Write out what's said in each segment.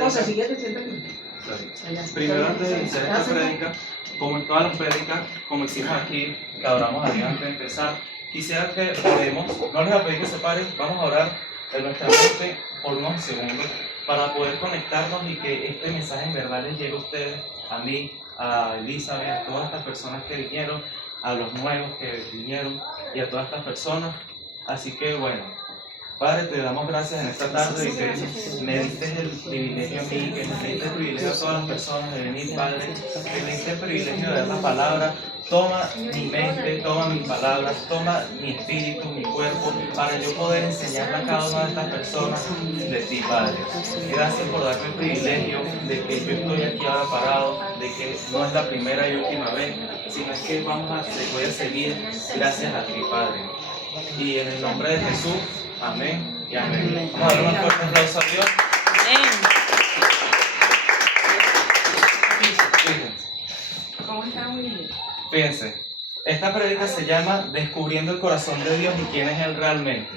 José, síguete, siéntate. Primero, antes de iniciar esta prédica, como en todas las prédicas, como hicimos aquí, que adoramos a Dios antes de empezar, quisiera que oremos. No les voy a pedir que se paren, vamos a orar en nuestra mente por unos segundos para poder conectarnos y que este mensaje en verdad les llegue a ustedes, a mí, a Elizabeth, a todas estas personas que vinieron, a los nuevos que vinieron y a todas estas personas. Así que bueno, Padre, te damos gracias en esta tarde y que me diste el privilegio a mí, que me diste el privilegio a todas las personas de venir, Padre, que me diste el privilegio de dar la palabra. Toma mi mente, toma mis palabras, toma mi espíritu, mi cuerpo, para yo poder enseñarle a cada una de estas personas de ti, Padre. Gracias por darme el privilegio de que yo estoy aquí ahora parado, de que no es la primera y última vez, sino es que voy a seguir gracias a ti, Padre. Y en el nombre de Jesús, amén y amén. Vamos a dar un fuerte aplauso a Dios. ¿Cómo está muy? Fíjense, esta prédica se llama Descubriendo el corazón de Dios y quién es Él realmente.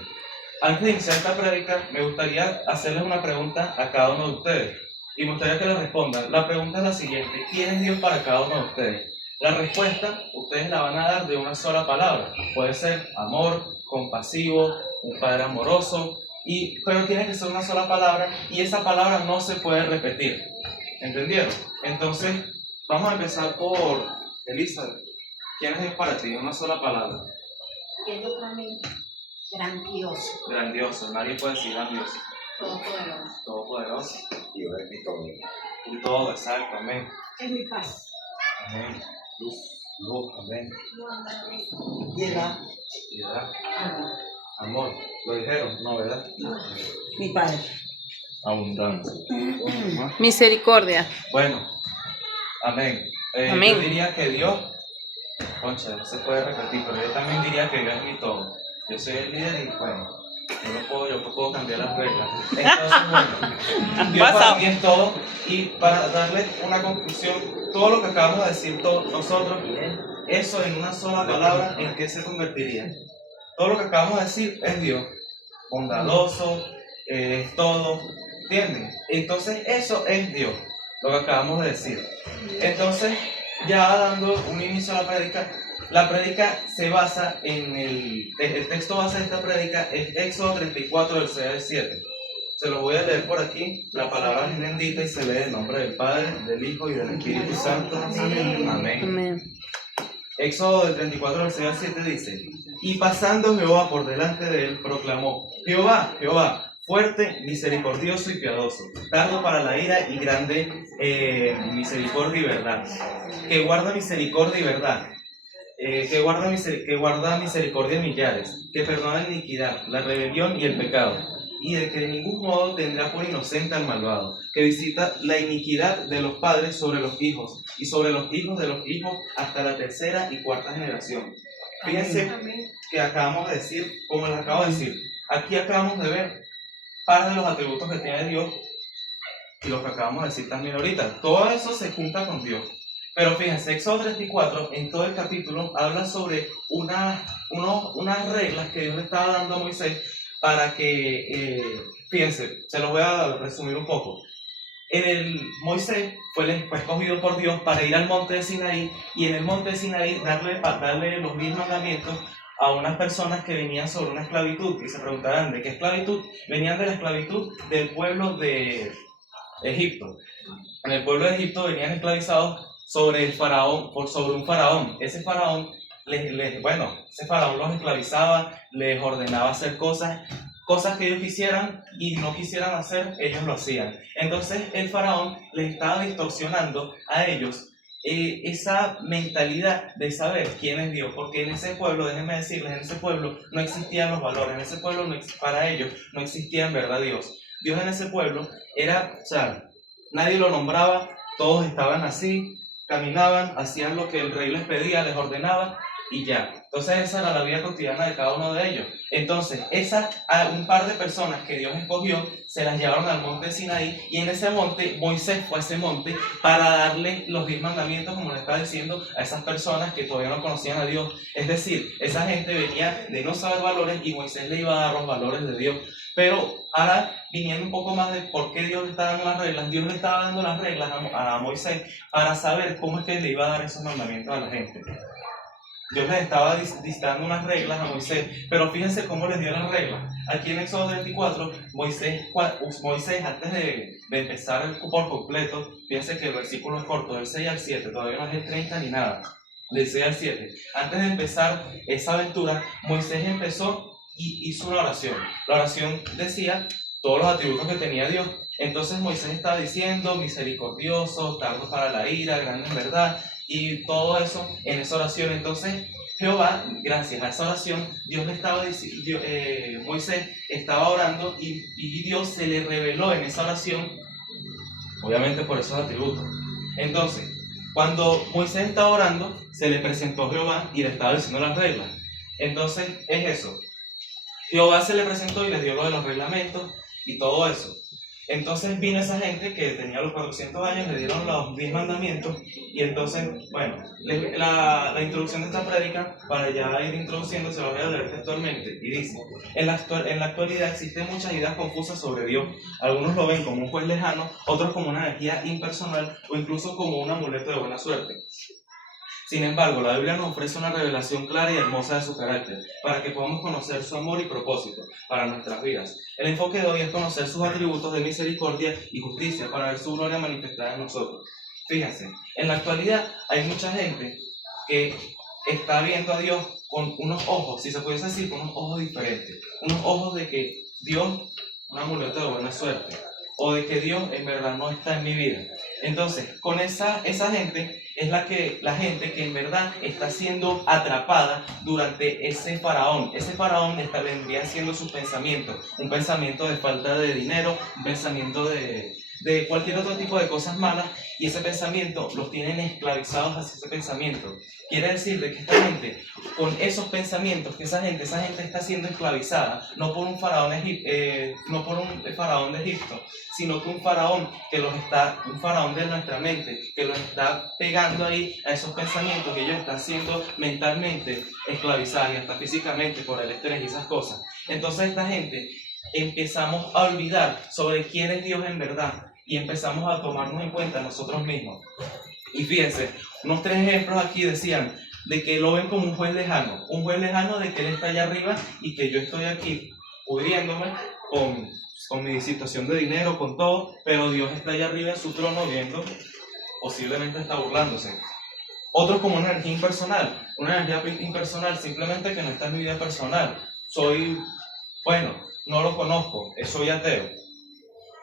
Antes de iniciar esta prédica, me gustaría hacerles una pregunta a cada uno de ustedes. Y me gustaría que la respondan. La pregunta es la siguiente: ¿quién es Dios para cada uno de ustedes? La respuesta, ustedes la van a dar de una sola palabra. Puede ser amor, compasivo, un padre amoroso, pero tiene que ser una sola palabra y esa palabra no se puede repetir. ¿Entendieron? Entonces, vamos a empezar por Elizabeth. ¿Quién es Dios para ti? Una sola palabra. Dios para mí, grandioso, Grandioso. Nadie puede decir grandioso. todopoderoso. Todopoderoso. Dios es mi todo. Y todo, exacto. Amén. Es mi paz. Amén. Luz. Amén. Piedad. Piedad. Amor. ¿Lo dijeron? No, ¿verdad? Mi padre. Abundancia. Misericordia. Bueno. Amén. Amén. Yo diría que Dios, concha, no se puede repetir, pero yo también diría que Dios es mi todo. Yo soy el líder y bueno, yo puedo cambiar las reglas. Entonces, bueno, Dios para mí es todo. Y para darle una conclusión, todo lo que acabamos de decir todos nosotros, eso en una sola palabra, ¿en qué se convertiría? Todo lo que acabamos de decir es Dios, bondadoso, es todo, ¿entienden? Entonces eso es Dios, lo que acabamos de decir. Entonces, ya dando un inicio a la prédica se basa en el texto base de esta prédica es Éxodo 34 del 6 al 7. Se lo voy a leer por aquí. La palabra es bendita y se lee en nombre del Padre, del Hijo y del Espíritu Santo. Amén. Amén. Éxodo del 34 del 6 al 7 dice: Y pasando Jehová por delante de él, proclamó: Jehová, Jehová, fuerte, misericordioso y piadoso, tardo para la ira y grande misericordia y verdad, que guarda misericordia y verdad, que guarda misericordia en millares, que perdona la iniquidad, la rebelión y el pecado, y de que de ningún modo tendrá por inocente al malvado, que visita la iniquidad de los padres sobre los hijos, y sobre los hijos de los hijos hasta la tercera y cuarta generación. Fíjense que acabamos de decir, como les acabo de decir, aquí acabamos de ver parte de los atributos que tiene Dios y lo que acabamos de decir también ahorita. Todo eso se junta con Dios. Pero fíjense, Éxodo 34, en todo el capítulo, habla sobre unas reglas que Dios le estaba dando a Moisés para que, fíjense, se los voy a resumir un poco. Moisés fue escogido por Dios para ir al monte de Sinaí y en el monte de Sinaí darle los 10 mandamientos a unas personas que venían sobre una esclavitud y se preguntarán ¿de qué esclavitud? Venían de la esclavitud del pueblo de Egipto. En el pueblo de Egipto venían esclavizados sobre un faraón. Ese faraón los esclavizaba, les ordenaba hacer cosas que ellos quisieran y no quisieran hacer, ellos lo hacían. Entonces el faraón les estaba distorsionando a ellos esa mentalidad de saber quién es Dios, porque en ese pueblo, déjenme decirles, en ese pueblo no existían los valores, en ese pueblo para ellos no existía en verdad Dios. Dios en ese pueblo nadie lo nombraba, todos estaban así, caminaban, hacían lo que el rey les pedía, les ordenaba y ya. Entonces esa era la vida cotidiana de cada uno de ellos. Entonces a un par de personas que Dios escogió se las llevaron al monte Sinaí, y en ese monte Moisés fue a ese monte para darle los 10 mandamientos, como le estaba diciendo, a esas personas que todavía no conocían a Dios. Es decir, esa gente venía de no saber valores y Moisés le iba a dar los valores de Dios. Pero ahora, viniendo un poco más de por qué Dios le está dando las reglas, Dios le estaba dando las reglas a Moisés para saber cómo es que le iba a dar esos mandamientos a la gente. Dios les estaba dictando unas reglas a Moisés, pero fíjense cómo les dio las reglas. Aquí en Éxodo 34, Moisés antes de empezar por completo, fíjense que el versículo es corto, del 6 al 7, todavía no es el 30 ni nada, del 6 al 7. Antes de empezar esa aventura, Moisés empezó y hizo una oración. La oración decía todos los atributos que tenía Dios. Entonces Moisés estaba diciendo: misericordioso, tardo para la ira, grande en verdad, y todo eso en esa oración. Entonces Jehová, gracias a esa oración, Dios le estaba diciendo, Moisés estaba orando y Dios se le reveló en esa oración, obviamente por esos atributos. Entonces, cuando Moisés estaba orando, se le presentó Jehová y le estaba diciendo las reglas. Entonces es eso. Jehová se le presentó y les dio lo de los reglamentos y todo eso. Entonces vino esa gente que tenía los 400 años, le dieron los 10 mandamientos, y entonces, bueno, la introducción de esta prédica, para ya ir introduciendo, se lo voy a leer textualmente, y dice: en la actualidad existen muchas ideas confusas sobre Dios. Algunos lo ven como un juez lejano, otros como una energía impersonal o incluso como un amuleto de buena suerte. Sin embargo, la Biblia nos ofrece una revelación clara y hermosa de su carácter, para que podamos conocer su amor y propósito para nuestras vidas. El enfoque de hoy es conocer sus atributos de misericordia y justicia, para ver su gloria manifestada en nosotros. Fíjense, en la actualidad hay mucha gente que está viendo a Dios con unos ojos, si se pudiese decir, con unos ojos diferentes. Unos ojos de que Dios, un amuleto de buena suerte, o de que Dios en verdad no está en mi vida. Entonces, con esa gente es la gente que en verdad está siendo atrapada durante ese faraón. Ese faraón vendría siendo sus pensamientos, un pensamiento de falta de dinero, un pensamiento de cualquier otro tipo de cosas malas, y ese pensamiento los tienen esclavizados hacia ese pensamiento. Quiere decir de que esta gente, con esos pensamientos, que esa gente está siendo esclavizada, no por un faraón de Egipto, sino que un faraón de nuestra mente, que los está pegando ahí a esos pensamientos, que ellos están siendo mentalmente esclavizados y hasta físicamente por el estrés y esas cosas. Entonces esta gente empezamos a olvidar sobre quién es Dios en verdad y empezamos a tomarnos en cuenta nosotros mismos. Y fíjense, unos 3 ejemplos aquí decían de que lo ven como un juez lejano de que Él está allá arriba y que yo estoy aquí pudriéndome con mi situación de dinero, con todo, pero Dios está allá arriba en su trono viendo, posiblemente está burlándose. Otros como una energía impersonal, simplemente que no está en mi vida personal. No lo conozco, soy ateo.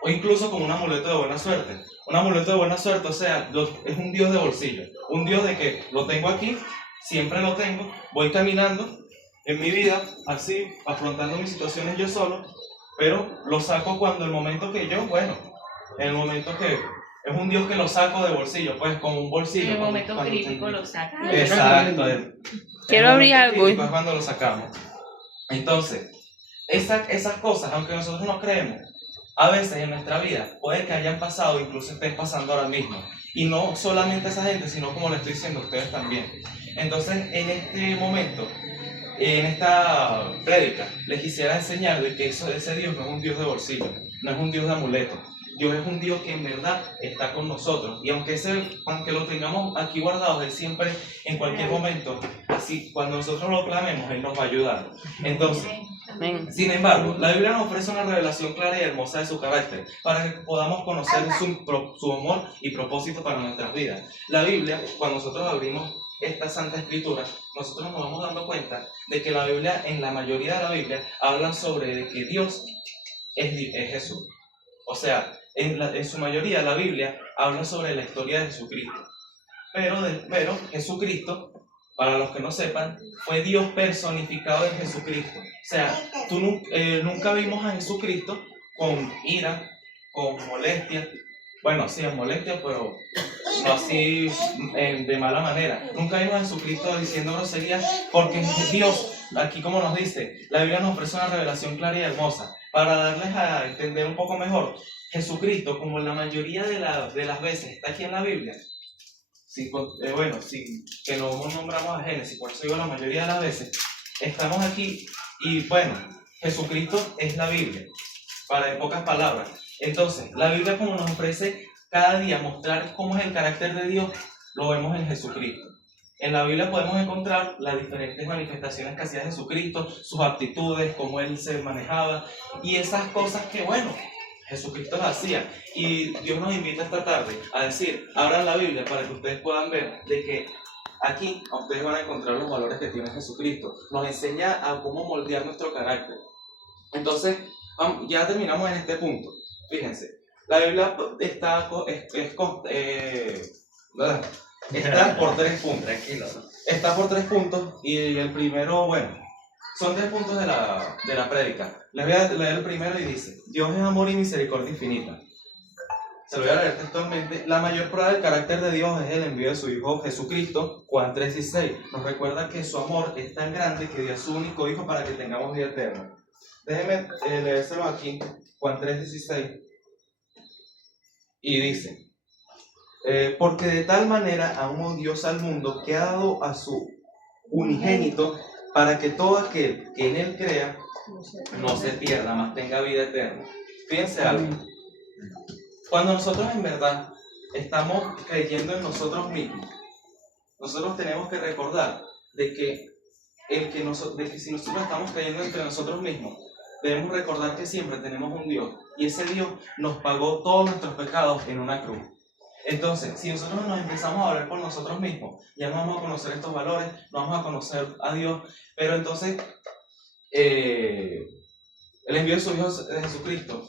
O incluso como un amuleto de buena suerte. Un amuleto de buena suerte, o sea, es un Dios de bolsillo. Un Dios de que lo tengo aquí, siempre lo tengo, voy caminando en mi vida, así, afrontando mis situaciones yo solo, pero lo saco cuando el momento que yo, en el momento que es un Dios que lo saco de bolsillo, pues como un bolsillo. En el momento crítico lo saca. Exacto. Quiero abrir algo. Es cuando lo sacamos. Entonces, esas cosas, aunque nosotros no creemos, a veces en nuestra vida puede que hayan pasado, incluso estén pasando ahora mismo. Y no solamente esa gente, sino como le estoy diciendo a ustedes también. Entonces, en este momento, en esta prédica, les quisiera enseñar de que ese Dios no es un Dios de bolsillo, no es un Dios de amuleto. Dios es un Dios que en verdad está con nosotros. Y aunque lo tengamos aquí guardados, Él siempre, en cualquier momento, así, cuando nosotros lo clamemos, Él nos va a ayudar. Entonces, sin embargo, la Biblia nos ofrece una revelación clara y hermosa de su carácter, para que podamos conocer su amor y propósito para nuestras vidas. La Biblia, cuando nosotros abrimos esta Santa Escritura, nosotros nos vamos dando cuenta de que la Biblia, en la mayoría de la Biblia, habla sobre de que Dios es Jesús. O sea, en su mayoría la Biblia habla sobre la historia de Jesucristo. Pero Jesucristo, para los que no sepan, fue Dios personificado en Jesucristo. O sea, nunca vimos a Jesucristo con ira, con molestia. Bueno, sí, en molestia, pero no así de mala manera. Nunca vimos a Jesucristo diciendo groserías, porque Dios, aquí como nos dice, la Biblia nos ofrece una revelación clara y hermosa. Para darles a entender un poco mejor, Jesucristo, como la mayoría de las veces está aquí en la Biblia, que no nombramos a Génesis, por eso digo la mayoría de las veces, estamos aquí y bueno, Jesucristo es la Biblia, en pocas palabras. Entonces, la Biblia como nos ofrece cada día mostrar cómo es el carácter de Dios, lo vemos en Jesucristo. En la Biblia podemos encontrar las diferentes manifestaciones que hacía Jesucristo, sus aptitudes, cómo él se manejaba y esas cosas que, bueno, Jesucristo las hacía. Y Dios nos invita esta tarde a decir, abran la Biblia para que ustedes puedan ver de que aquí ustedes van a encontrar los valores que tiene Jesucristo. Nos enseña a cómo moldear nuestro carácter. Entonces, ya terminamos en este punto. Fíjense, la Biblia está por 3 puntos. Tranquilo, ¿no? Está por 3 puntos y el primero, bueno, son 3 puntos de la prédica. Les voy a leer el primero y dice, Dios es amor y misericordia infinita. Se lo voy a leer textualmente. La mayor prueba del carácter de Dios es el envío de su Hijo Jesucristo. Juan 3:16 nos recuerda que su amor es tan grande que dio a su único Hijo para que tengamos vida eterna. Déjenme leérselo aquí, Juan 3:16. Y dice, porque de tal manera amó Dios al mundo que ha dado a su unigénito para que todo aquel que en él crea no se pierda, mas tenga vida eterna. Fíjense algo. Cuando nosotros en verdad estamos creyendo en nosotros mismos, nosotros tenemos que recordar de que si nosotros estamos creyendo entre nosotros mismos, debemos recordar que siempre tenemos un Dios y ese Dios nos pagó todos nuestros pecados en una cruz. Entonces, si nosotros nos empezamos a hablar por nosotros mismos, ya no vamos a conocer estos valores, no vamos a conocer a Dios, pero entonces el envío de su Hijo de Jesucristo,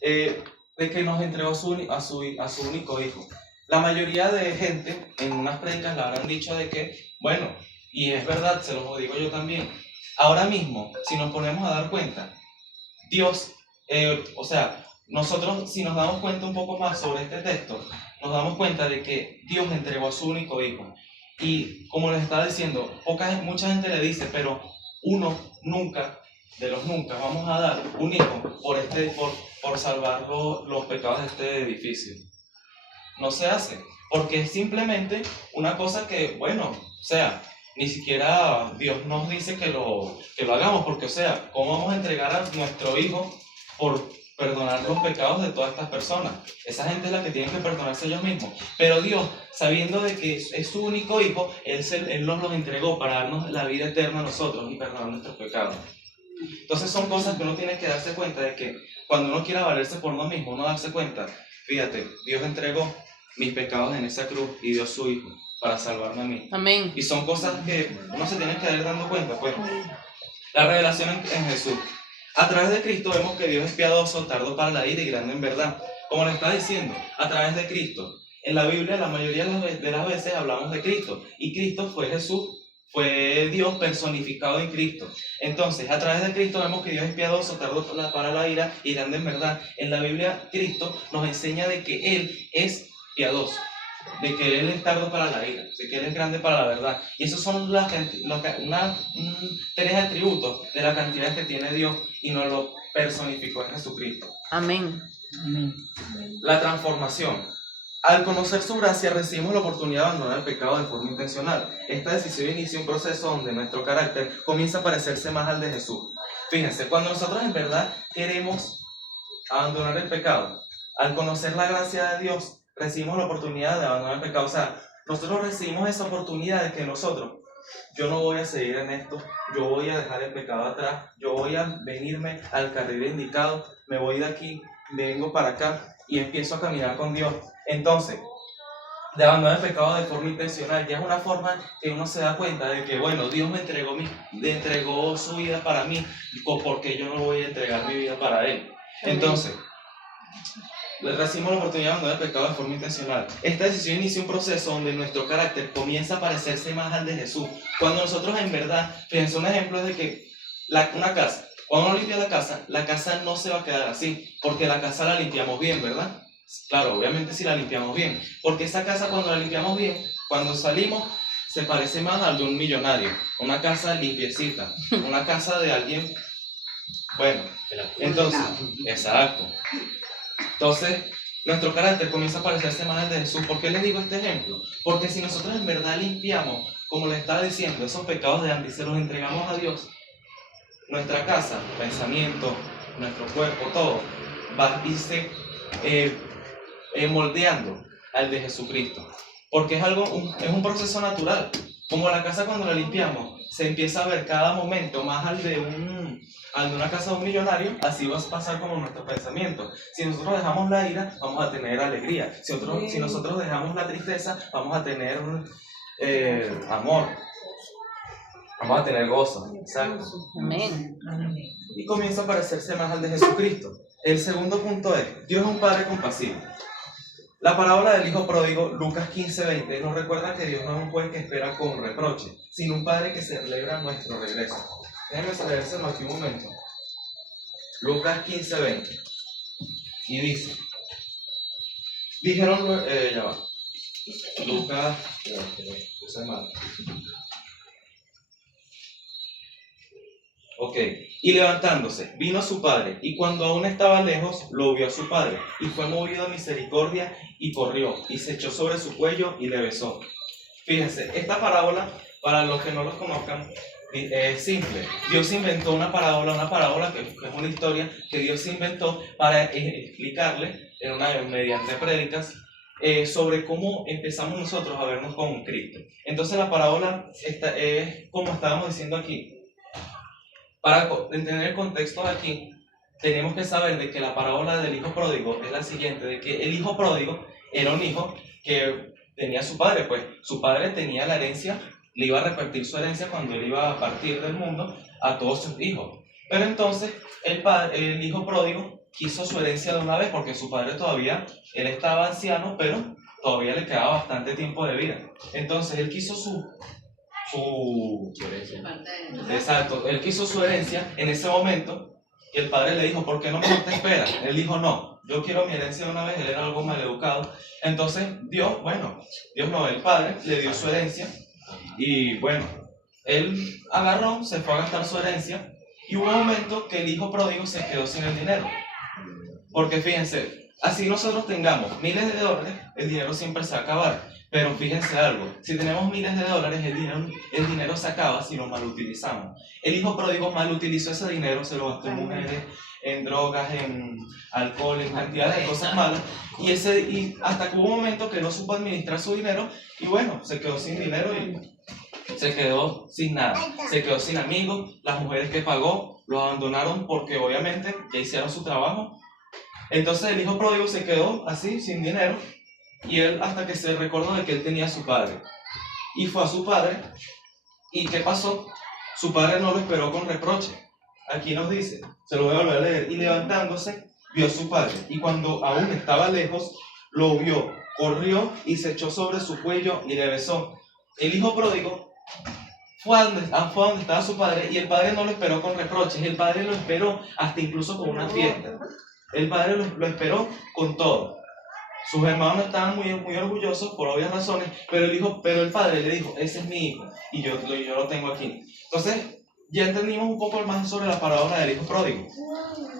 de que nos entregó a su único Hijo. La mayoría de gente en unas predicas le habrán dicho de que, bueno, y es verdad, se lo digo yo también, ahora mismo, si nos ponemos a dar cuenta, Dios, nosotros si nos damos cuenta un poco más sobre este texto, nos damos cuenta de que Dios entregó a su único Hijo. Y como les estaba diciendo, mucha gente le dice, pero uno nunca, de los nunca, vamos a dar un hijo por salvar los pecados de este edificio. No se hace, porque es simplemente una cosa que, ni siquiera Dios nos dice que lo hagamos, porque, ¿cómo vamos a entregar a nuestro hijo por perdonar los pecados de todas estas personas? Esa gente es la que tiene que perdonarse ellos mismos. Pero Dios, sabiendo de que es su único hijo, Él nos los entregó para darnos la vida eterna a nosotros y perdonar nuestros pecados. Entonces son cosas que uno tiene que darse cuenta de que cuando uno quiera valerse por uno mismo, uno darse cuenta, fíjate, Dios entregó mis pecados en esa cruz y dio su hijo para salvarme a mí. Amén. Y son cosas que uno se tiene que ir dando cuenta, pues. La revelación en Jesús. A través de Cristo vemos que Dios es piadoso, tardo para la ira y grande en verdad. Como le está diciendo, a través de Cristo. En la Biblia la mayoría de las veces hablamos de Cristo. Y Cristo fue Jesús, fue Dios personificado en Cristo. Entonces, a través de Cristo vemos que Dios es piadoso, tardo para la ira y grande en verdad. En la Biblia, Cristo nos enseña de que Él es piadoso, de que Él es tardo para la ira, de que Él es grande para la verdad. Y esos son 3 atributos de la cantidad que tiene Dios y nos lo personificó en Jesucristo. Amén. La transformación. Al conocer su gracia, recibimos la oportunidad de abandonar el pecado de forma intencional. Esta decisión inicia un proceso donde nuestro carácter comienza a parecerse más al de Jesús. Fíjense, cuando nosotros en verdad queremos abandonar el pecado, al conocer la gracia de Dios, recibimos la oportunidad de abandonar el pecado. Nosotros recibimos esa oportunidad de que yo no voy a seguir en esto, yo voy a dejar el pecado atrás, yo voy a venirme al carril indicado, me voy de aquí, vengo para acá y empiezo a caminar con Dios. Entonces, de abandonar el pecado de forma intencional, ya es una forma que uno se da cuenta de que, Dios me entregó su vida para mí, porque yo no voy a entregar mi vida para Él. Entonces, recibimos la oportunidad de abandonar el pecado de forma intencional. Esta decisión inicia un proceso donde nuestro carácter comienza a parecerse más al de Jesús. Cuando nosotros en verdad, fíjense, un ejemplo es de que una casa, cuando uno limpia la casa no se va a quedar así, porque la casa la limpiamos bien, ¿verdad? Claro, obviamente si la limpiamos bien, porque esa casa cuando la limpiamos bien, cuando salimos, se parece más al de un millonario, una casa limpiecita, una casa de alguien, bueno, entonces, exacto. Entonces, nuestro carácter comienza a parecerse más al de Jesús. ¿Por qué les digo este ejemplo? Porque si nosotros en verdad limpiamos, como les estaba diciendo, esos pecados de antes, se los entregamos a Dios, nuestra casa, pensamiento, nuestro cuerpo, todo, va a irse moldeando al de Jesucristo. Porque es un proceso natural. Como la casa cuando la limpiamos, se empieza a ver cada momento más al de una casa de un millonario, así va a pasar como nuestros pensamientos. Si nosotros dejamos la ira, vamos a tener alegría. Si nosotros dejamos la tristeza, vamos a tener amor. Vamos a tener gozo. ¿Sabes? Amén. Y comienza a parecerse más al de Jesucristo. El segundo punto es, Dios es un Padre compasivo. La parábola del hijo pródigo, Lucas 15:20, nos recuerda que Dios no es un juez que espera con reproche, sino un Padre que celebra nuestro regreso. Déjenme leérselo aquí un momento. Lucas 15:20. Y dice, dijeron, ya va. Lucas, puse mal. Ok, y levantándose, vino a su padre, y cuando aún estaba lejos, lo vio a su padre, y fue movido a misericordia, y corrió, y se echó sobre su cuello, y le besó. Fíjense, esta parábola, para los que no los conozcan, es simple. Dios inventó una parábola que es una historia que Dios inventó para explicarle, mediante prédicas, sobre cómo empezamos nosotros a vernos con Cristo. Entonces la parábola es como estábamos diciendo aquí. Para entender el contexto de aquí, tenemos que saber de que la parábola del hijo pródigo es la siguiente, de que el hijo pródigo era un hijo que tenía a su padre, pues su padre tenía la herencia, le iba a repartir su herencia cuando él iba a partir del mundo a todos sus hijos. Pero entonces el hijo pródigo quiso su herencia de una vez porque su padre todavía, él estaba anciano, pero todavía le quedaba bastante tiempo de vida. Entonces él quiso su herencia. Exacto, él quiso su herencia en ese momento y el padre le dijo, ¿por qué no mejor te esperas? Él dijo, no, yo quiero mi herencia de una vez, él era algo maleducado. Entonces el padre le dio su herencia y bueno, él agarró, se fue a gastar su herencia y hubo un momento que el hijo pródigo se quedó sin el dinero. Porque fíjense, así nosotros tengamos miles de dólares, el dinero siempre se va a acabar. Pero fíjense algo, si tenemos miles de dólares, el dinero se acaba si lo mal utilizamos. El hijo pródigo mal utilizó ese dinero, se lo gastó en mujeres, en drogas, en alcohol, en cantidades de cosas malas. Y hasta que hubo un momento que no supo administrar su dinero y bueno, se quedó sin dinero y se quedó sin nada. Se quedó sin amigos, las mujeres que pagó lo abandonaron porque obviamente ya hicieron su trabajo. Entonces el hijo pródigo se quedó así, sin dinero. Y él hasta que se recordó de que él tenía a su padre. Y fue a su padre. ¿Y qué pasó? Su padre no lo esperó con reproche. Aquí nos dice, se lo voy a volver a leer. Y levantándose, vio a su padre. Y cuando aún estaba lejos, lo vio, corrió y se echó sobre su cuello y le besó. El hijo pródigo fue a donde estaba su padre y el padre no lo esperó con reproches. El padre lo esperó hasta incluso con una fiesta. El padre lo esperó con todo. Sus hermanos estaban muy, muy orgullosos por obvias razones, pero el padre le dijo, ese es mi hijo y yo lo tengo aquí. Entonces, ya entendimos un poco más sobre la parábola del hijo pródigo.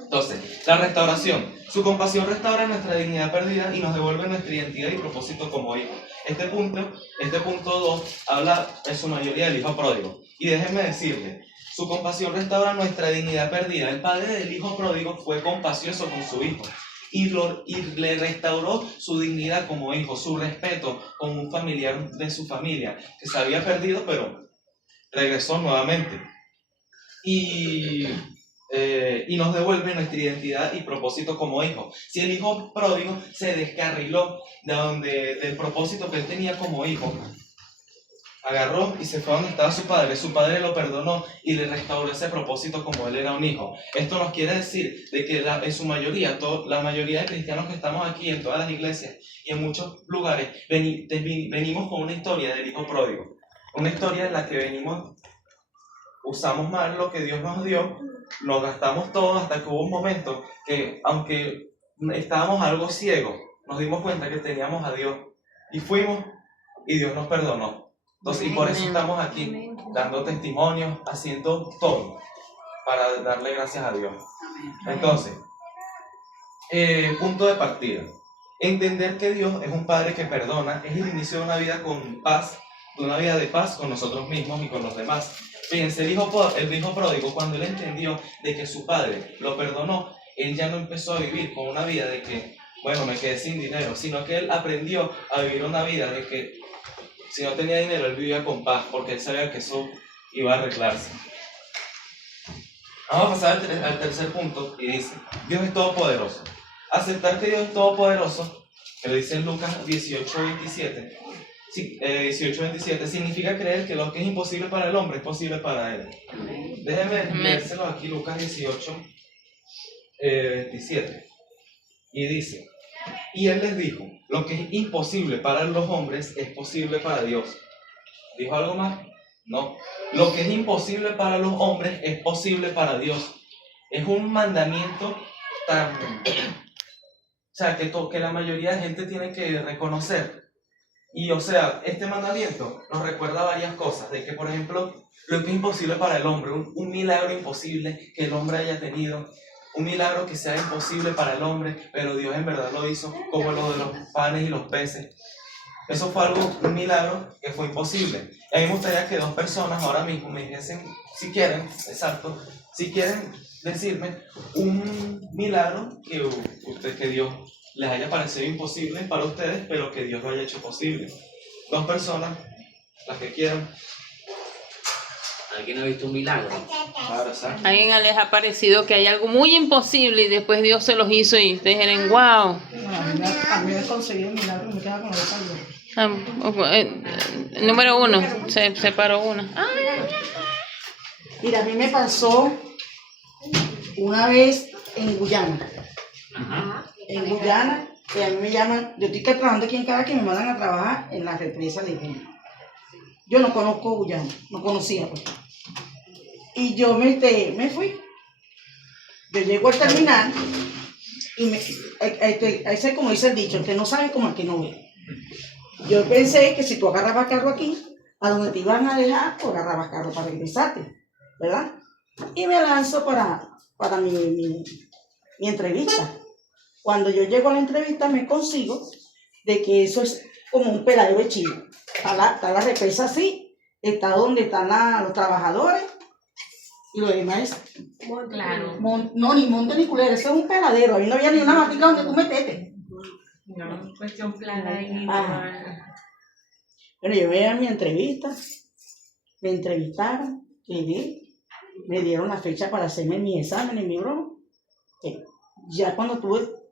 Entonces, la restauración. Su compasión restaura nuestra dignidad perdida y nos devuelve nuestra identidad y propósito como hijos. Este punto 2 habla en su mayoría del hijo pródigo. Y déjenme decirles, su compasión restaura nuestra dignidad perdida. El padre del hijo pródigo fue compasivo con su hijo. Y le restauró su dignidad como hijo, su respeto como un familiar de su familia, que se había perdido, pero regresó nuevamente. Y nos devuelve nuestra identidad y propósito como hijo. Si el hijo pródigo se descarriló del propósito que él tenía como hijo, agarró y se fue a donde estaba su padre lo perdonó y le restauró ese propósito como él era un hijo. Esto nos quiere decir de que en su mayoría, la mayoría de cristianos que estamos aquí en todas las iglesias y en muchos lugares, venimos con una historia del hijo pródigo. Una historia en la que usamos mal lo que Dios nos dio, lo gastamos todo hasta que hubo un momento que, aunque estábamos algo ciegos, nos dimos cuenta que teníamos a Dios y fuimos y Dios nos perdonó. Entonces, y por eso estamos aquí, dando testimonios, haciendo todo para darle gracias a Dios. Entonces, punto de partida. Entender que Dios es un Padre que perdona es el inicio de una vida con paz, de una vida de paz con nosotros mismos y con los demás. Fíjense, el hijo pródigo, cuando él entendió de que su padre lo perdonó, él ya no empezó a vivir con una vida de que, bueno, me quedé sin dinero, sino que él aprendió a vivir una vida de que si no tenía dinero, él vivía con paz, porque él sabía que eso iba a arreglarse. Vamos a pasar al tercer punto y dice, Dios es todopoderoso. Aceptar que Dios es todopoderoso, que lo dice en Lucas 18:27, 18:27, significa creer que lo que es imposible para el hombre es posible para él. Déjenme leérselo aquí, Lucas 18:27. Y dice, y él les dijo, lo que es imposible para los hombres es posible para Dios. ¿Dijo algo más? No. Lo que es imposible para los hombres es posible para Dios. Es un mandamiento tan... O sea, que la mayoría de gente tiene que reconocer. Y, o sea, este mandamiento nos recuerda varias cosas. De que, por ejemplo, lo que es imposible para el hombre, un milagro imposible que el hombre haya tenido, un milagro que sea imposible para el hombre, pero Dios en verdad lo hizo, como lo de los panes y los peces. Eso fue un milagro que fue imposible. Y a mí me gustaría que dos personas ahora mismo me dijesen, si quieren decirme un milagro que Dios les haya parecido imposible para ustedes, pero que Dios lo haya hecho posible. Dos personas, las que quieran. ¿Alguien ha visto un milagro? Claro, exacto. ¿Alguien les ha parecido que hay algo muy imposible y después Dios se los hizo y ustedes dijeron, wow? A mí me he conseguido un milagro y me queda con la boca abierta. Número 1, se separó una. Mira, a mí me pasó una vez en Guyana. En Guyana, que a mí me llaman, yo estoy trabajando aquí en Caracas y me mandan a trabajar en la represa de Guyana. Yo no conozco Guyana, no conocía pues. Y yo me fui. Yo llego al terminal y ese como dice el dicho, el que no sabe como el que no ve. Yo pensé que si tú agarrabas carro aquí, a donde te iban a dejar, tú agarrabas carro para regresarte, ¿verdad? Y me lanzo para mi entrevista. Cuando yo llego a la entrevista me consigo de que eso es como un peladero de chivo. Está la represa así, está donde están los trabajadores y lo demás es... Claro. No, ni monte ni culera, eso es un peladero. Ahí no había ni una matica donde tú metete. No, cuestión plana y Bueno, yo voy a mi entrevista, me entrevistaron, llegué, me dieron la fecha para hacerme mi examen en mi broma. Ya cuando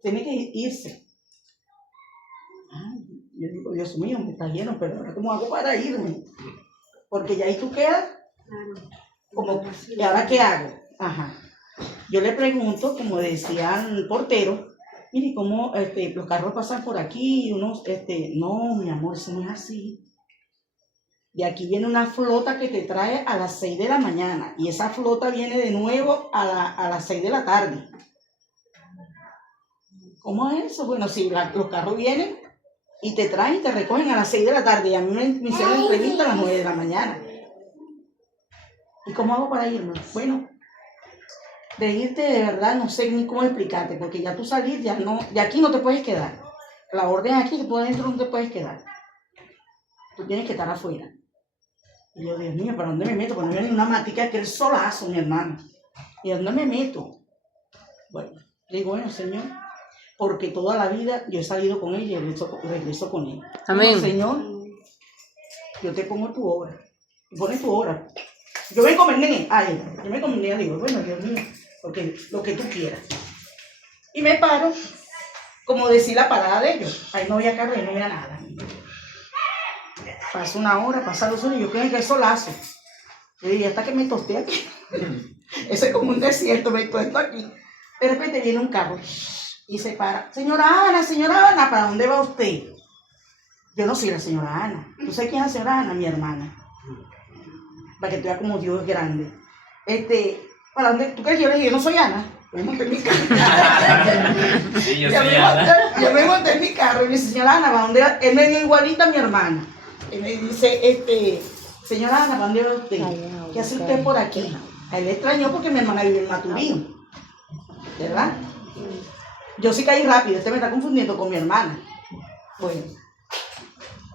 tiene que irse. Yo digo, Dios mío, me trajeron, pero ahora ¿cómo hago para irme? Porque ya ahí tú quedas como, ¿y ahora qué hago? Ajá. Yo le pregunto, como decía el portero, mire, ¿cómo los carros pasan por aquí? No, mi amor, eso no es así. De aquí viene una flota que te trae a las 6 de la mañana y esa flota viene de nuevo a las 6 de la tarde. ¿Cómo es eso? Bueno, si los carros vienen y te traen y te recogen a las 6 de la tarde y a mí me hicieron entrevista a las 9 de la mañana. ¿Y cómo hago para irme? Bueno, de irte de verdad no sé ni cómo explicarte, porque ya tú salir, de aquí no te puedes quedar. La orden aquí, que tú adentro no te puedes quedar. Tú tienes que estar afuera. Y yo, Dios mío, ¿para dónde me meto? Pues no había ni una matica, que el solazo, mi hermano. ¿Y a dónde me meto? Bueno, le digo, bueno, Señor, porque toda la vida yo he salido con él y regreso con él. Amén. Bueno, Señor, yo te pongo tu obra. Pone tu obra. Yo me encomendé a él. Yo me encomendé a Dios. Bueno, Dios mío, porque lo que tú quieras. Y me paro, como decía la parada de ellos. Ahí no había carro, ahí no había nada. Pasa una hora, pasa 2 horas y yo creo que es solazo. Yo dije, hasta que me tosté aquí. Ese es como un desierto, me tosto aquí. De repente viene un carro y se para. Señora Ana, ¿para dónde va usted? Yo no soy la señora Ana. ¿Tú sabes quién es la señora Ana? Mi hermana. Para que tú veas como Dios es grande. ¿Para dónde? ¿Tú crees que yo le dije, yo no soy Ana? Me monté en mi carro. Sí, yo Yo sé me ya. monté- yo me monté en mi carro y me dice, señora Ana, ¿para dónde va? Él me dio igualita a mi hermana. Él me dice, señora Ana, ¿para dónde va usted? ¿Qué hace usted por aquí? A él le extrañó porque mi hermana vive en Maturín, ¿verdad? Yo sí caí rápido, me está confundiendo con mi hermana. Bueno,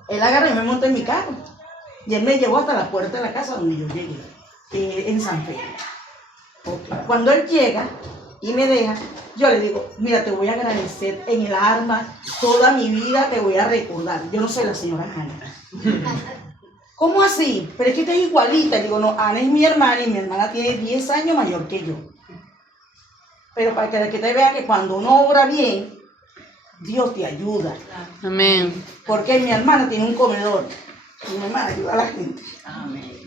él agarró y me montó en mi carro. Y él me llevó hasta la puerta de la casa donde yo llegué, en San Pedro. Okay. Cuando él llega y me deja, yo le digo, mira, te voy a agradecer en el alma, toda mi vida te voy a recordar. Yo no soy la señora Ana. ¿Cómo así? Pero es que te es igualita. Le digo, no, Ana es mi hermana y mi hermana tiene 10 años mayor que yo. Pero para que te vea que cuando uno obra bien, Dios te ayuda. Amén. Porque mi hermana tiene un comedor. Y mi hermana ayuda a la gente.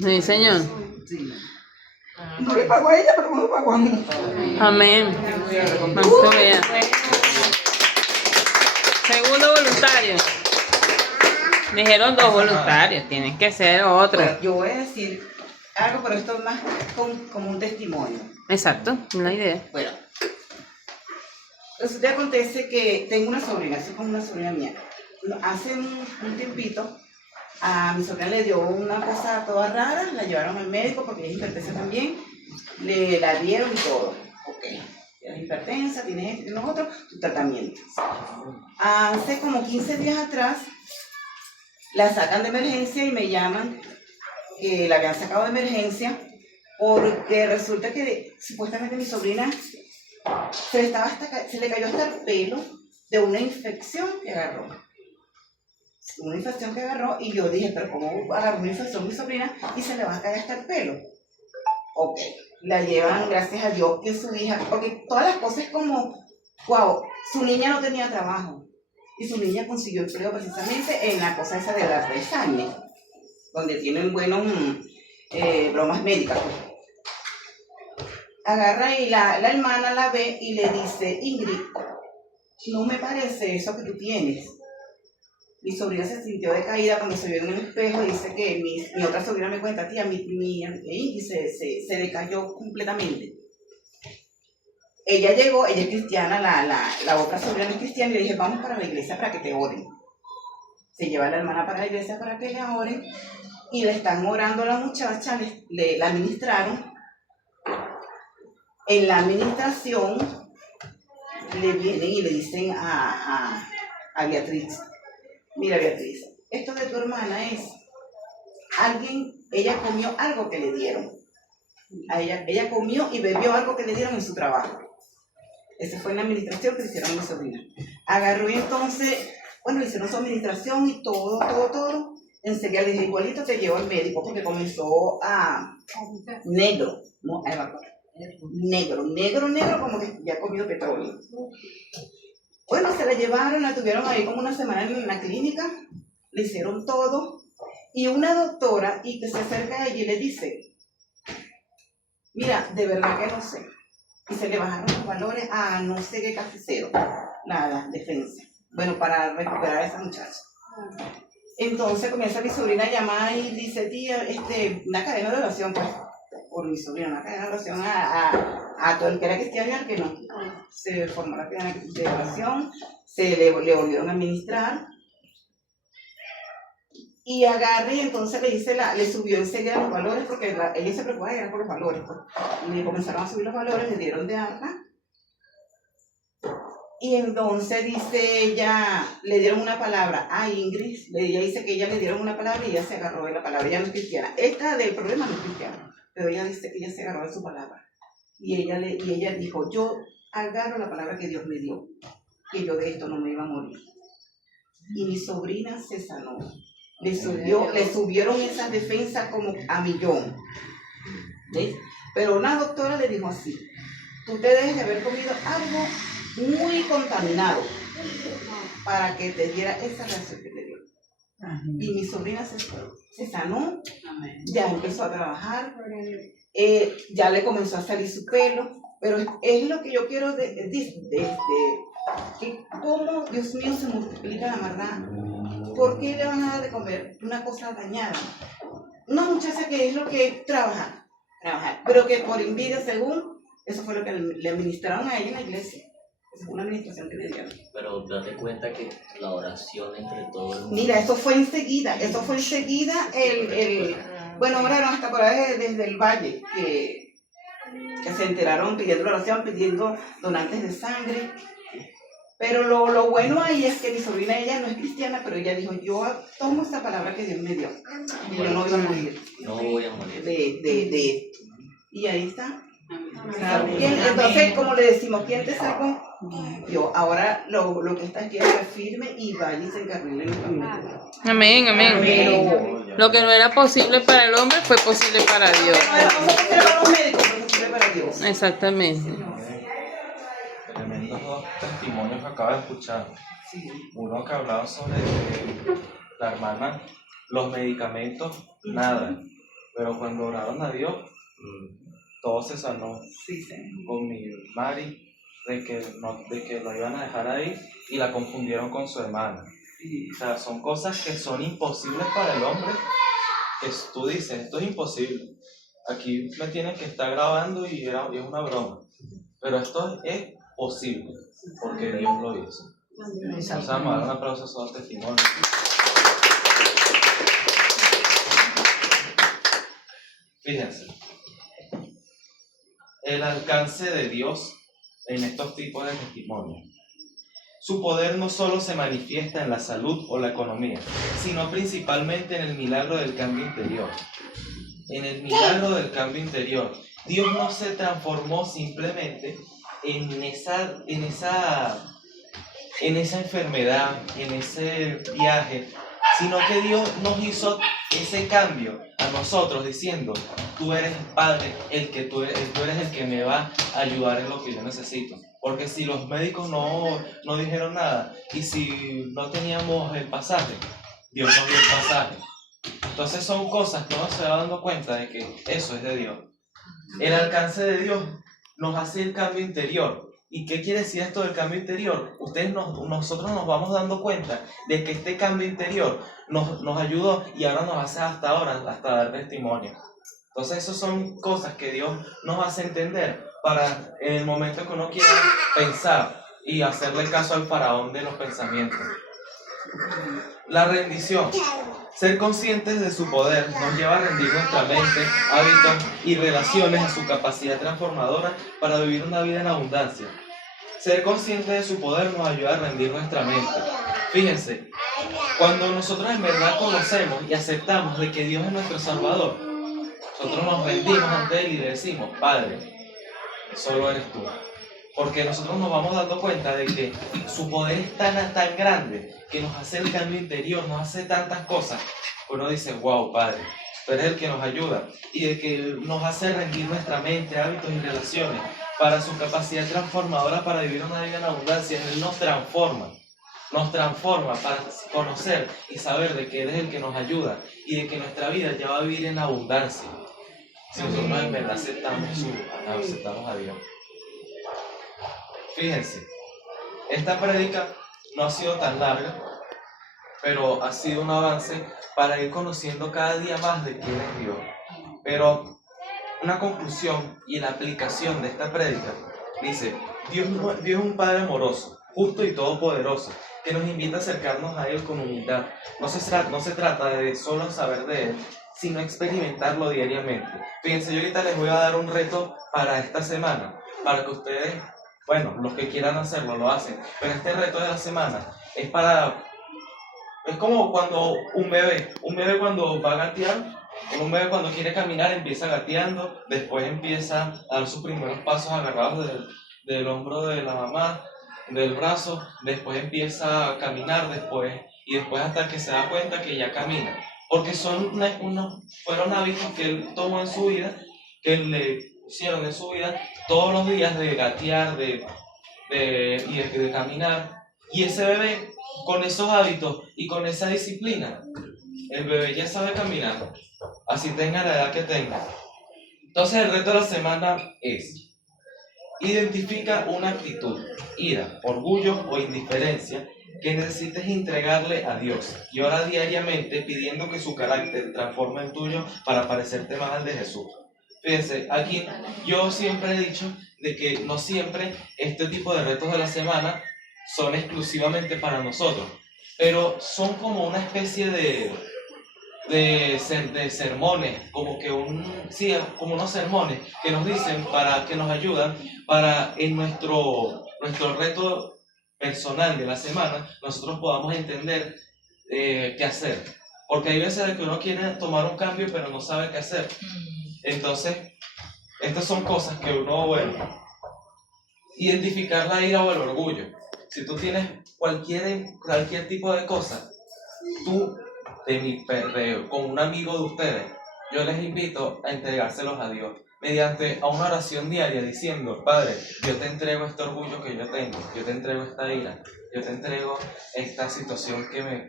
Sí, Señor. Sí. No le pago a ella, pero me lo pago a mí. Amén. Para que usted vea. Segundo voluntario. Dijeron 2 voluntarios, tienen que ser otro. Bueno, yo voy a decir algo, pero esto es más como un testimonio. Exacto, una idea. Bueno, resulta que acontece que tengo una sobrina, soy como una sobrina mía. Hace un tiempito, a mi sobrina le dio una cosa toda rara, la llevaron al médico porque ella es hipertensa también, la dieron y todo. Ok, es hipertensa, tienes esto y lo otro, tu tratamiento. Hace como 15 días atrás, la sacan de emergencia y me llaman que la habían sacado de emergencia porque resulta que supuestamente mi sobrina se le cayó hasta el pelo de una infección que agarró. Una infección que agarró y yo dije, pero ¿cómo agarró una infección mi sobrina y se le va a caer hasta el pelo? Ok, la llevan, gracias a Dios, que su hija, porque todas las cosas como, wow, su niña no tenía trabajo y su niña consiguió empleo precisamente en la cosa esa de las pestañas, donde tienen buenos bromas médicas. Agarra y la hermana la ve y le dice, Ingrid, no me parece eso que tú tienes. Mi sobrina se sintió decaída cuando se vio en el espejo y dice que mi otra sobrina me cuenta, tía, mi Ingrid se decayó completamente. Ella llegó, ella es cristiana, la otra sobrina es cristiana y le dije, vamos para la iglesia para que te oren. Se lleva a la hermana para la iglesia para que ella oren y le están orando a la muchacha, la administraron. En la administración le vienen y le dicen a Beatriz, mira Beatriz, esto de tu hermana es ella comió algo que le dieron. Ella comió y bebió algo que le dieron en su trabajo. Esa fue en la administración que le hicieron a mi sobrina. Agarró y entonces, bueno, le hicieron su administración y todo. Enseguida le dije, igualito te llevo al médico porque comenzó a negro, ¿no? A evacuar. Negro, como que ya ha comido petróleo. Bueno, se la llevaron, la tuvieron ahí como una semana en la clínica, le hicieron todo, y una doctora, y que se acerca a ella y le dice, mira, de verdad que no sé, y se le bajaron los valores a no sé qué, casi cero, la defensa, bueno, para recuperar a esa muchacha. Entonces comienza mi sobrina a llamar y dice, tía, una cadena de oración, pues, por mi sobrina, una cadena de oración a todo el que era cristiano y al que no. Se formó la cadena de oración, le volvieron a administrar, y agarre y entonces le subió enseguida los valores, porque ella se preocupaba era por los valores, pues. Y le comenzaron a subir los valores, le dieron de alta. Y entonces dice ella, le dieron una palabra a Ingrid, ella dice que ella le dieron una palabra y ella se agarró de la palabra, ella no es cristiana. Esta del problema no es cristiana, pero ella dice que ella se agarró de su palabra. Y ella dijo, yo agarro la palabra que Dios me dio, que yo de esto no me iba a morir. Y mi sobrina se sanó. Le subieron esas defensas como a millón. ¿Ves? Pero una doctora le dijo así, tú te debes de haber comido algo muy contaminado para que te diera esa reacción que te dio. Y mi sobrina se sanó, ya empezó a trabajar, ya le comenzó a salir su pelo, pero es lo que yo quiero que cómo, Dios mío, se multiplica la maldad. ¿Por qué le van a dar de comer una cosa dañada? Una muchacha que es lo que es trabajar, pero que por envidia, según, Eso fue lo que le administraron a ella en la iglesia. Esa fue una administración que le dieron. Pero date cuenta que la oración entre todos el mundo. Mira, eso fue enseguida. Bueno, oraron hasta por ahí desde el valle, que se enteraron pidiendo oración, pidiendo donantes de sangre. Pero lo bueno ahí es que mi sobrina, ella no es cristiana, pero ella dijo, yo tomo esta palabra que Dios me dio. Y yo no voy a morir No voy a morir. de esto. Y ahí está. Entonces, como le decimos, ¿quién te salvó? Yo. Ahora lo que está aquí es que firme y vaya y se encarrile en el camino. Amén, amén. Pero Lo que no era posible para el hombre fue posible para Dios. no era posible para los médicos, pero posible para Dios. Exactamente. Tremendos dos testimonios que acabo de escuchar. Uno que hablaba sobre que la hermana, los medicamentos, nada. Pero cuando oraron a Dios, todo se sanó. Sí, sí. Con mi Mari, de que lo iban a dejar ahí y la confundieron con su hermana. O sea, son cosas que son imposibles para el hombre. Que tú dices, esto es imposible. Aquí me tienen que estar grabando y es una broma. Pero esto es posible, porque Dios lo hizo. Vamos a dar un aplauso a esos testimonios. Fíjense, el alcance de Dios en estos tipos de testimonios. Su poder no solo se manifiesta en la salud o la economía, sino principalmente en el milagro del cambio interior. En el milagro del cambio interior, Dios no se transformó simplemente en esa enfermedad, en ese viaje, sino que Dios nos hizo ese cambio a nosotros diciendo, tú eres el Padre, tú eres el que me va a ayudar en lo que yo necesito. Porque si los médicos no dijeron nada y si no teníamos el pasaje, Dios nos dio el pasaje. Entonces son cosas que uno se va dando cuenta de que eso es de Dios. El alcance de Dios nos hace el cambio interior. ¿Y qué quiere decir esto del cambio interior? Nosotros nos vamos dando cuenta de que este cambio interior nos ayudó y ahora nos hace hasta dar testimonio. Entonces esas son cosas que Dios nos hace entender para en el momento que uno quiera pensar y hacerle caso al faraón de los pensamientos. La rendición. Ser conscientes de su poder nos lleva a rendir nuestra mente, hábitos y relaciones a su capacidad transformadora para vivir una vida en abundancia. Ser conscientes de su poder nos ayuda a rendir nuestra mente. Fíjense, cuando nosotros en verdad conocemos y aceptamos de que Dios es nuestro Salvador, nosotros nos rendimos ante Él y le decimos, Padre, solo eres tú. Porque nosotros nos vamos dando cuenta de que su poder es tan grande que nos hace el cambio interior, nos hace tantas cosas. Uno dice, wow, Padre, tú eres el que nos ayuda y de que nos hace rendir nuestra mente, hábitos y relaciones para su capacidad transformadora para vivir una vida en abundancia. Él nos transforma para conocer y saber de que Él es el que nos ayuda y de que nuestra vida ya va a vivir en abundancia. Si nosotros en verdad aceptamos a Dios. Fíjense, esta prédica no ha sido tan larga, pero ha sido un avance para ir conociendo cada día más de quién es Dios. Pero una conclusión y la aplicación de esta prédica dice, Dios es un Padre amoroso, justo y todopoderoso, que nos invita a acercarnos a Él con humildad. No se trata de solo saber de Él, sino experimentarlo diariamente. Fíjense, yo ahorita les voy a dar un reto para esta semana, para que ustedes, bueno, los que quieran hacerlo, lo hacen. Pero este reto de la semana es como cuando un bebé cuando va a gatear, un bebé cuando quiere caminar empieza gateando, después empieza a dar sus primeros pasos agarrados del hombro de la mamá, del brazo, después empieza a caminar, y después hasta que se da cuenta que ya camina. Porque fueron hábitos que él tomó en su vida, que le hicieron en su vida todos los días de gatear, y de caminar. Y ese bebé, con esos hábitos y con esa disciplina, el bebé ya sabe caminar, así tenga la edad que tenga. Entonces el reto de la semana es: identifica una actitud, ira, orgullo o indiferencia que necesites entregarle a Dios y ora diariamente pidiendo que su carácter transforme el tuyo para parecerte más al de Jesús. Fíjense, aquí yo siempre he dicho de que no siempre este tipo de retos de la semana son exclusivamente para nosotros, pero son como una especie de sermones, como que como unos sermones que nos dicen, que nos ayudan para en nuestro reto personal de la semana nosotros podamos entender qué hacer, porque hay veces de que uno quiere tomar un cambio pero no sabe qué hacer. Entonces estas son cosas que uno, bueno, identificar la ira o el orgullo. Si tú tienes cualquier tipo de cosa, tú, como un amigo de ustedes, yo les invito a entregárselos a Dios mediante a una oración diaria diciendo: Padre, yo te entrego este orgullo que yo tengo, yo te entrego esta ira, yo te entrego esta situación que me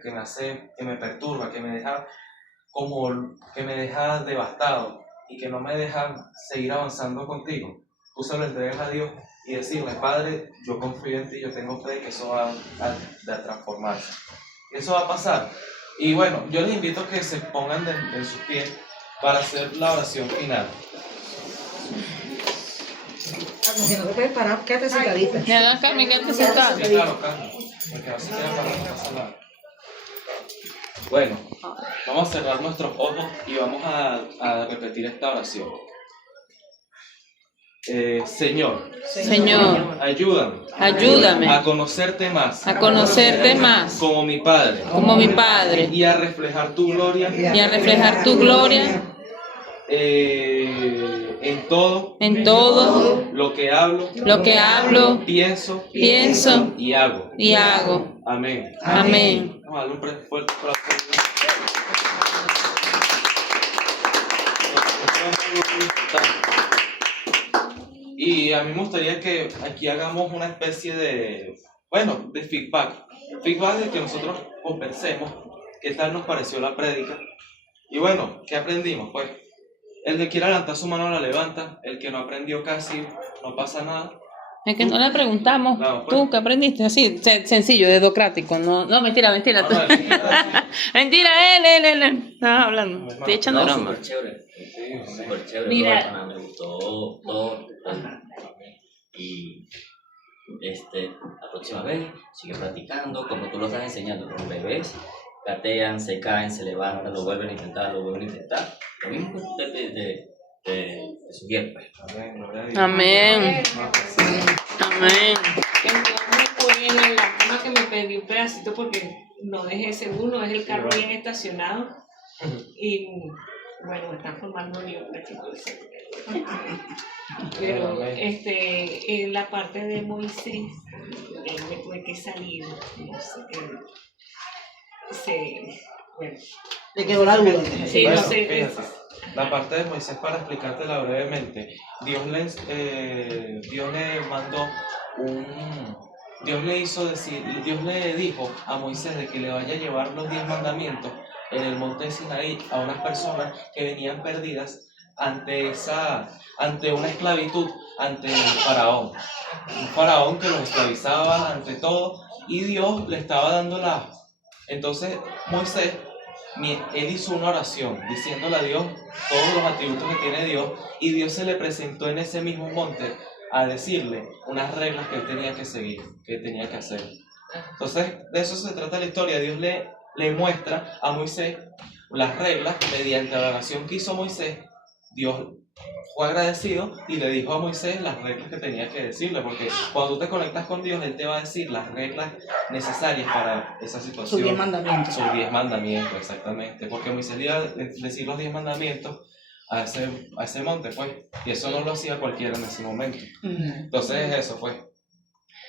perturba, que me deja devastado y que no me deja seguir avanzando contigo. Tú se lo entregas a Dios y decirle: Padre, yo confío en ti, yo tengo fe de que eso va a transformarse. Eso va a pasar. Y bueno, yo les invito a que se pongan en sus pies para hacer la oración final. Si no te puedes parar, quédate sentadita. Ya, Carmen, quédate sentada. Sí, claro, Carlos, porque así queda para no pasa nada. Bueno, vamos a cerrar nuestros ojos y vamos a repetir esta oración. Señor, Señor, ayúdame a conocerte más como mi Padre y a reflejar tu gloria en todo lo que hablo, pienso y hago. Amén. Vamos a darle un fuerte aplauso. Y a mí me gustaría que aquí hagamos una especie de feedback. Feedback de que nosotros conversemos qué tal nos pareció la prédica. Y bueno, ¿qué aprendimos? Pues el que quiera levantar su mano la levanta, el que no aprendió casi no pasa nada. Es que no le preguntamos, No, pues. ¿tú qué aprendiste? Así, sencillo, dedocrático. No, mentira. Mentira, él. Estaba hablando. Estoy echando broma. Súper chévere. Súper chévere. Mira. Todo, me gustó todo. Y la próxima vez sigue practicando como tú lo estás enseñando. Los bebés gatean, se caen, se levantan, lo vuelven a intentar. Lo mismo de sugiero. Amén. Entonces, en la cama que me pedí un pedacito porque no dejé ese uno, es el carro bien estacionado. Y bueno, me están formando lío pero en la parte de Moisés me tuve que salir, no sé, bueno. Le quedó la duda. Sí, Bueno, no sé. fíjate, la parte de Moisés, para explicártela brevemente, Dios le mandó Dios le dijo a Moisés de que le vaya a llevar los 10 mandamientos en el monte de Sinaí a unas personas que venían perdidas ante una esclavitud, ante el faraón. Un faraón que los esclavizaba ante todo y Dios le estaba dando Entonces Moisés, él hizo una oración diciéndole a Dios todos los atributos que tiene Dios y Dios se le presentó en ese mismo monte a decirle unas reglas que él tenía que seguir, que tenía que hacer. Entonces de eso se trata la historia. Dios le muestra a Moisés las reglas mediante la oración que hizo Moisés. Dios fue agradecido y le dijo a Moisés las reglas que tenía que decirle, porque cuando tú te conectas con Dios, Él te va a decir las reglas necesarias para esa situación. Sus 10 mandamientos. Sus 10 mandamientos, exactamente. Porque Moisés le iba a decir los 10 mandamientos a ese monte, pues. Y eso no lo hacía cualquiera en ese momento. Entonces, eso pues.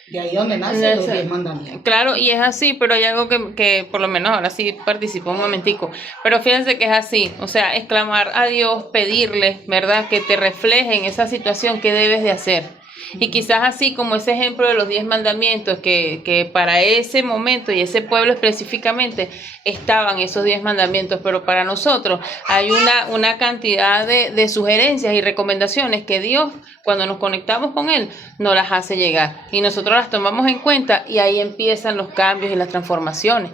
De ahí donde nacen los 10 mandamientos. Claro, y es así, pero hay algo que por lo menos ahora sí participo un momentico. Pero fíjense que es así, o sea, exclamar a Dios, pedirle, ¿verdad? Que te refleje en esa situación que debes de hacer. Y quizás así como ese ejemplo de los 10 mandamientos, que para ese momento y ese pueblo específicamente estaban esos 10 mandamientos, pero para nosotros hay una cantidad de sugerencias y recomendaciones que Dios, cuando nos conectamos con Él, nos las hace llegar. Y nosotros las tomamos en cuenta y ahí empiezan los cambios y las transformaciones.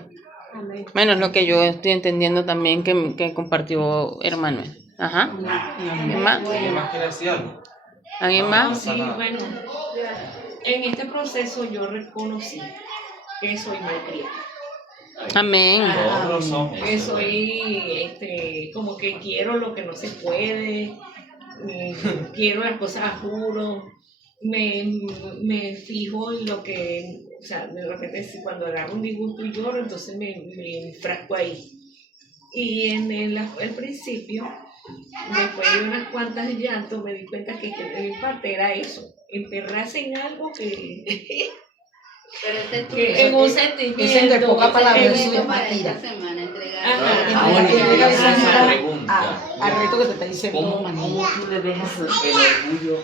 Amén. Bueno, es lo que yo estoy entendiendo también que compartió hermano. Ajá. ¿Qué más? ¿Alguien más quiere decir algo? ¿Alguien No, más? pasa Sí, nada. bueno, en este proceso yo reconocí que soy malcriada. Amén. Todos lo somos. Que soy como que quiero lo que no se puede, quiero las cosas a juro, me fijo en lo que, o sea, de repente cuando agarro un disgusto y lloro, entonces me enfrasco ahí. Y en el principio, después de unas cuantas llantos, me di cuenta que de mi parte era eso, enterrarse en algo que Pero ese es tu que en un sentimiento. Ese de poca palabra, en- eso es para mentira. esta semana entregar. Ajá. Ahora te voy a hacer Esa una es pregunta. al reto que te está diciendo ¿Cómo María. tú le dejas el orgullo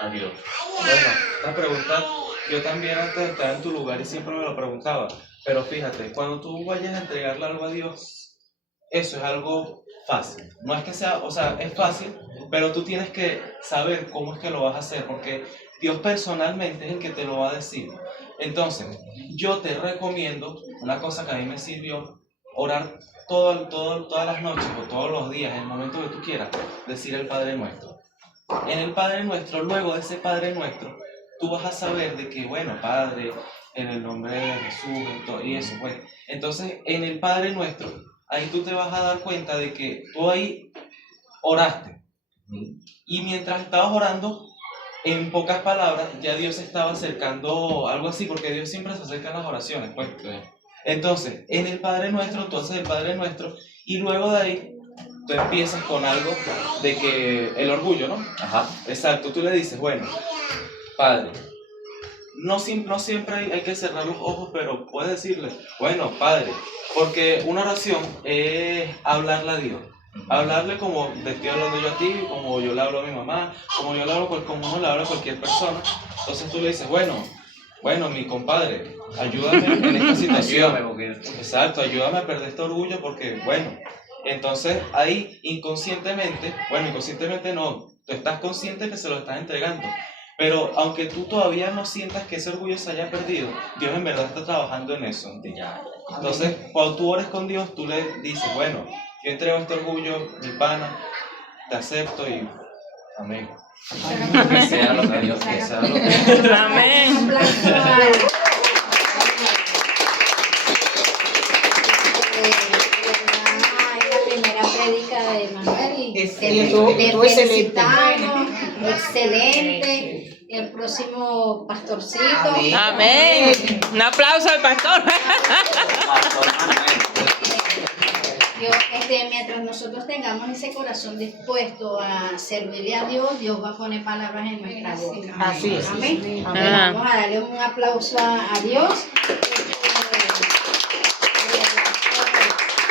a Dios? Bueno, esta pregunta yo también antes estaba en tu lugar y siempre me lo preguntaba. Pero fíjate, cuando tú vayas a entregarle algo a Dios, eso es algo fácil. No es que sea, o sea, es fácil, pero tú tienes que saber cómo es que lo vas a hacer, porque Dios personalmente es el que te lo va a decir. Entonces, yo te recomiendo, una cosa que a mí me sirvió, orar todas las noches o todos los días, en el momento que tú quieras, decir el Padre Nuestro. En el Padre Nuestro, luego de ese Padre Nuestro, tú vas a saber de que, bueno, Padre, en el nombre de Jesús, y eso, pues. Entonces, en el Padre Nuestro, ahí tú te vas a dar cuenta de que tú ahí oraste. Y mientras estabas orando, en pocas palabras, ya Dios se estaba acercando, algo así, porque Dios siempre se acerca en las oraciones, pues. Entonces, en el Padre Nuestro, tú haces el Padre Nuestro, y luego de ahí, tú empiezas con algo de que el orgullo, ¿no? Ajá. Exacto, tú le dices, bueno, Padre, no siempre hay que cerrar los ojos, pero puedes decirle, bueno, Padre, porque una oración es hablarle a Dios. Hablarle como te estoy hablando yo a ti, como yo le hablo a mi mamá, como yo le hablo, como uno le habla a cualquier persona. Entonces tú le dices, bueno, mi compadre, ayúdame en esta situación. Ayúdame, porque- Exacto, ayúdame a perder este orgullo porque, bueno, entonces ahí inconscientemente no, tú estás consciente que se lo estás entregando. Pero aunque tú todavía no sientas que ese orgullo se haya perdido, Dios en verdad está trabajando en eso. ¿entiendes? Ya. Entonces, cuando tú ores con Dios, tú le dices, bueno, yo entrego este orgullo, mi pana, te acepto y amén. Que sea lo que Dios Que sea quiera. lo que- Amén. Un aplauso a la primera prédica de Manuel y Estuvo le excelente. felicitamos, excelente. El próximo pastorcito. Amén. Un aplauso al pastor. Pastor Manuel. Yo, mientras nosotros tengamos ese corazón dispuesto a servirle a Dios, Dios va a poner palabras en nuestra boca. Así es. Amén. Amén. Vamos a darle un aplauso a Dios.